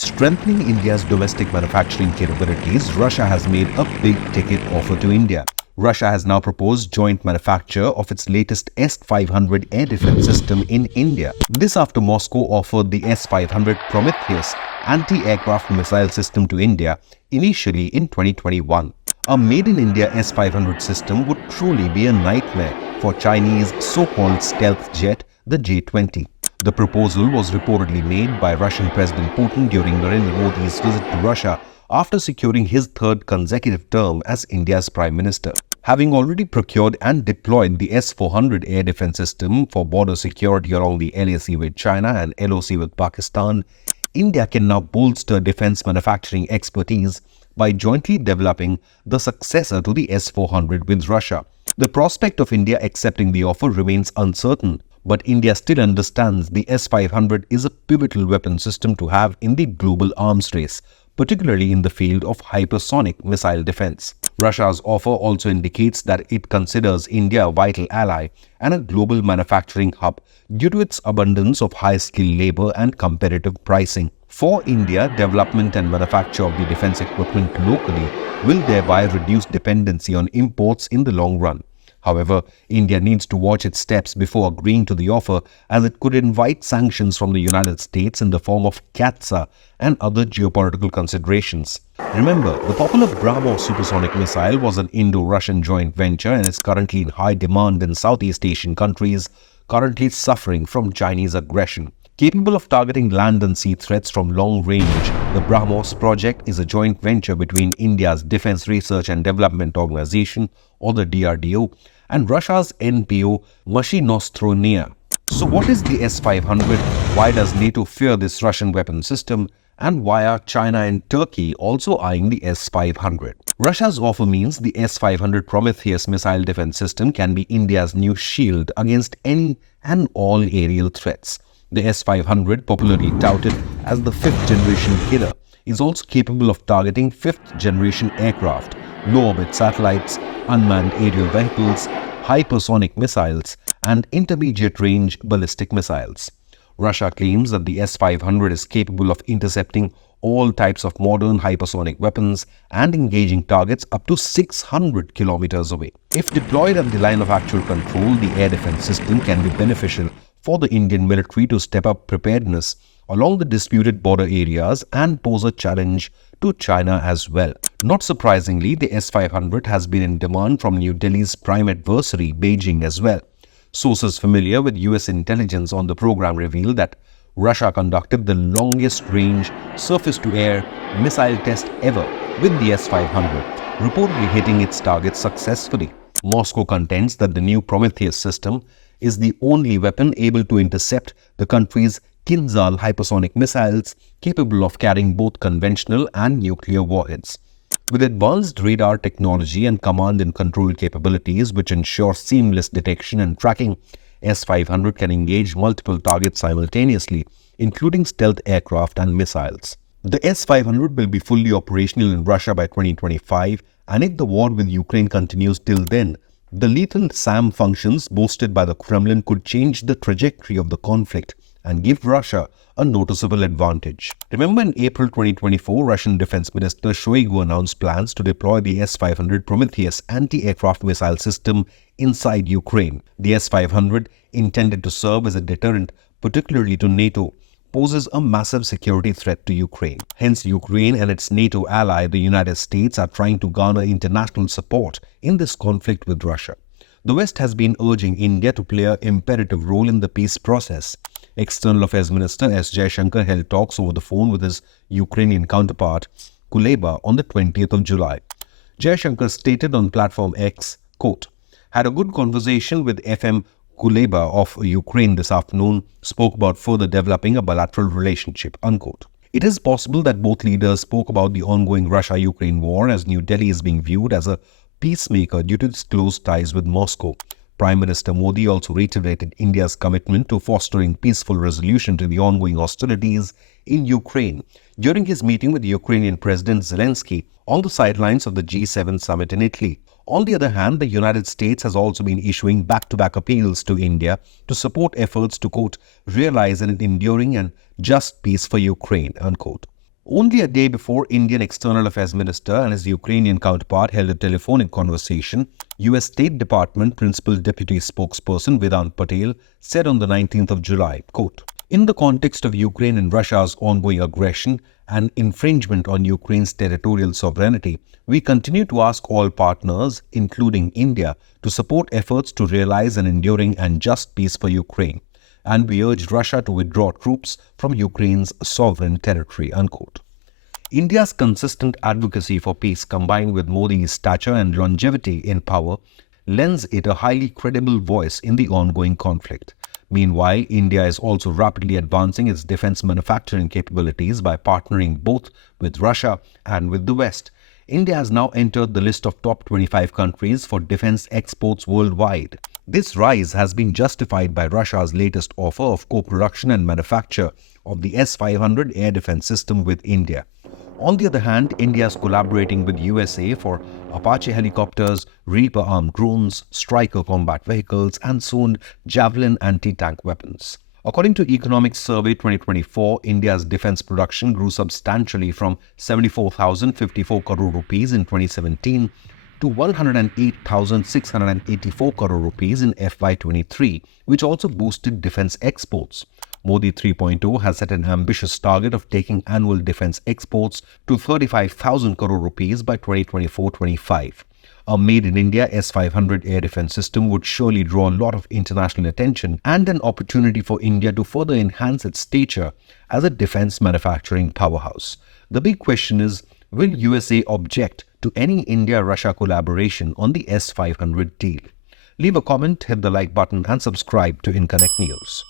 Strengthening India's domestic manufacturing capabilities, Russia has made a big-ticket offer to India. Russia has now proposed joint manufacture of its latest S500 air defense system in India. This after Moscow offered the S500 Prometheus anti-aircraft missile system to India initially in 2021. A made-in-India S500 system would truly be a nightmare for Chinese so-called stealth jet, the J-20. The proposal was reportedly made by Russian President Putin during Narendra Modi's visit to Russia after securing his third consecutive term as India's Prime Minister. Having already procured and deployed the S-400 air defense system for border security along the LAC with China and LOC with Pakistan, India can now bolster defense manufacturing expertise by jointly developing the successor to the S-400 with Russia. The prospect of India accepting the offer remains uncertain, but India still understands the S-500 is a pivotal weapon system to have in the global arms race, particularly in the field of hypersonic missile defense. Russia's offer also indicates that it considers India a vital ally and a global manufacturing hub due to its abundance of high-skilled labor and competitive pricing. For India, development and manufacture of the defense equipment locally will thereby reduce dependency on imports in the long run. However, India needs to watch its steps before agreeing to the offer, as it could invite sanctions from the United States in the form of CAATSA and other geopolitical considerations. Remember, the popular BrahMos supersonic missile was an Indo-Russian joint venture and is currently in high demand in Southeast Asian countries, currently suffering from Chinese aggression. Capable of targeting land and sea threats from long range, the BrahMos project is a joint venture between India's Defense Research and Development Organization, or the DRDO, and Russia's NPO Mashinostronia. So what is the S-500? Why does NATO fear this Russian weapon system? And why are China and Turkey also eyeing the S-500? Russia's offer means the S-500 Prometheus missile defense system can be India's new shield against any and all aerial threats. The S-500, popularly touted as the fifth-generation killer, is also capable of targeting fifth-generation aircraft, low-orbit satellites, unmanned aerial vehicles, hypersonic missiles, and intermediate-range ballistic missiles. Russia claims that the S-500 is capable of intercepting all types of modern hypersonic weapons and engaging targets up to 600 kilometers away. If deployed at the line of actual control, the air defense system can be beneficial for the Indian military to step up preparedness along the disputed border areas and pose a challenge to China as well. Not surprisingly, the S-500 has been in demand from New Delhi's prime adversary, Beijing, as well. Sources familiar with US intelligence on the program reveal that Russia conducted the longest-range surface-to-air missile test ever with the S-500, reportedly hitting its targets successfully. Moscow contends that the new Prometheus system is the only weapon able to intercept the country's Kinzhal hypersonic missiles capable of carrying both conventional and nuclear warheads. With advanced radar technology and command and control capabilities which ensure seamless detection and tracking, S-500 can engage multiple targets simultaneously, including stealth aircraft and missiles. The S-500 will be fully operational in Russia by 2025, and if the war with Ukraine continues till then, the lethal SAM functions boasted by the Kremlin could change the trajectory of the conflict and give Russia a noticeable advantage. Remember, in April 2024, Russian Defense Minister Shoigu announced plans to deploy the S-500 Prometheus anti-aircraft missile system inside Ukraine. The S-500, intended to serve as a deterrent, particularly to NATO, poses a massive security threat to Ukraine. Hence, Ukraine and its NATO ally, the United States, are trying to garner international support in this conflict with Russia. The West has been urging India to play an imperative role in the peace process. External Affairs Minister S. Jaishankar held talks over the phone with his Ukrainian counterpart, Kuleba, on the 20th of July. Jaishankar stated on platform X, quote, "Had a good conversation with FM Kuleba of Ukraine this afternoon, spoke about further developing a bilateral relationship," unquote. It is possible that both leaders spoke about the ongoing Russia-Ukraine war, as New Delhi is being viewed as a peacemaker due to its close ties with Moscow. Prime Minister Modi also reiterated India's commitment to fostering peaceful resolution to the ongoing hostilities in Ukraine during his meeting with Ukrainian President Zelensky on the sidelines of the G7 summit in Italy. On the other hand, the United States has also been issuing back-to-back appeals to India to support efforts to, quote, realize an enduring and just peace for Ukraine, unquote. Only a day before, Indian External Affairs Minister and his Ukrainian counterpart held a telephonic conversation, US State Department Principal Deputy Spokesperson Vedant Patel said on the 19th of July, quote, "In the context of Ukraine and Russia's ongoing aggression and infringement on Ukraine's territorial sovereignty, we continue to ask all partners, including India, to support efforts to realize an enduring and just peace for Ukraine. And we urge Russia to withdraw troops from Ukraine's sovereign territory," unquote. India's consistent advocacy for peace combined with Modi's stature and longevity in power lends it a highly credible voice in the ongoing conflict. Meanwhile, India is also rapidly advancing its defense manufacturing capabilities by partnering both with Russia and with the West. India has now entered the list of top 25 countries for defense exports worldwide. This rise has been justified by Russia's latest offer of co-production and manufacture of the S500 air defense system with India. On the other hand, India is collaborating with USA for Apache helicopters, Reaper armed drones, Striker combat vehicles, and soon Javelin anti-tank weapons. According to Economics Survey 2024, India's defense production grew substantially from 74,054 crore rupees in 2017 to 108,684 crore rupees in FY23, which also boosted defense exports. Modi 3.0 has set an ambitious target of taking annual defense exports to 35,000 crore rupees by 2024-25. A made-in-India S500 air defense system would surely draw a lot of international attention and an opportunity for India to further enhance its stature as a defense manufacturing powerhouse. The big question is, will USA object to any India-Russia collaboration on the S500 deal? Leave a comment, hit the like button and subscribe to Inconnect News.